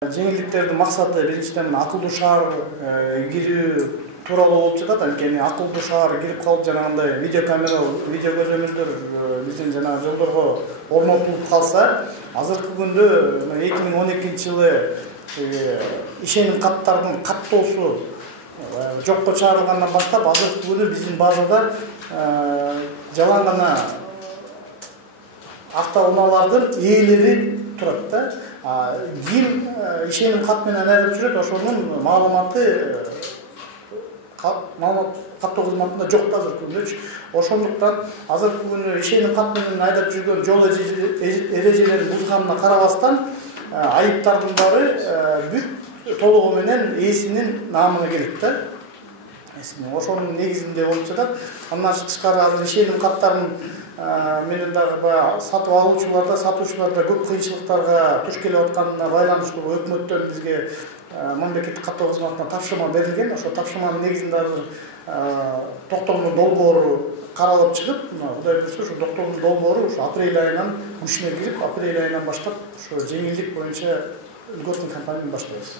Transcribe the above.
Жеңилдиктердин максаты биринчиден акылдуу шаар кирүү тууралуу болуп жатат. Анткени акылдуу шаар кирип калып жанагындай видео көзөмөлдөр биздин жанагы жолдорго орнотулуп калса, азыркы күндө 2012-жылы ишеним каттардын каттоосу жокко чыгарылгандан баштап азыркы күнү биздин базада жалаң гана автоунаалардын ээлери турат да. Ким ишеним кат менен айдап жүрөт, ошонун маалымат каттоо кызматында жок да азыркы күндө. Ошондуктан азыркы күнү ишеним кат менен айдап жүргөн жол эрежелерин бузганына карабастан айыптардын баары бүт толугу менен ээсинин наамына келет да. Ошонун негизинде болуп жатат. Андан тышкары азыр ишеним каттарын менен дагы сатып алуучуларда, сатуучуларда көп кыйынчылыктарга туш келип атканына байланыштуу өкмөттөн бизге мамлекеттик каттоо кызматына тапшырма берилген. Ошо тапшырманын негизинде азыр токтомдун долбоору каралып чыгып, Кудай буйрса, ошо токтомдун долбоору ошо апрель айынан күчүнө кирип, апрель айынан баштап ошо жеңилдик боюнча льготный кампанияны баштайбыз.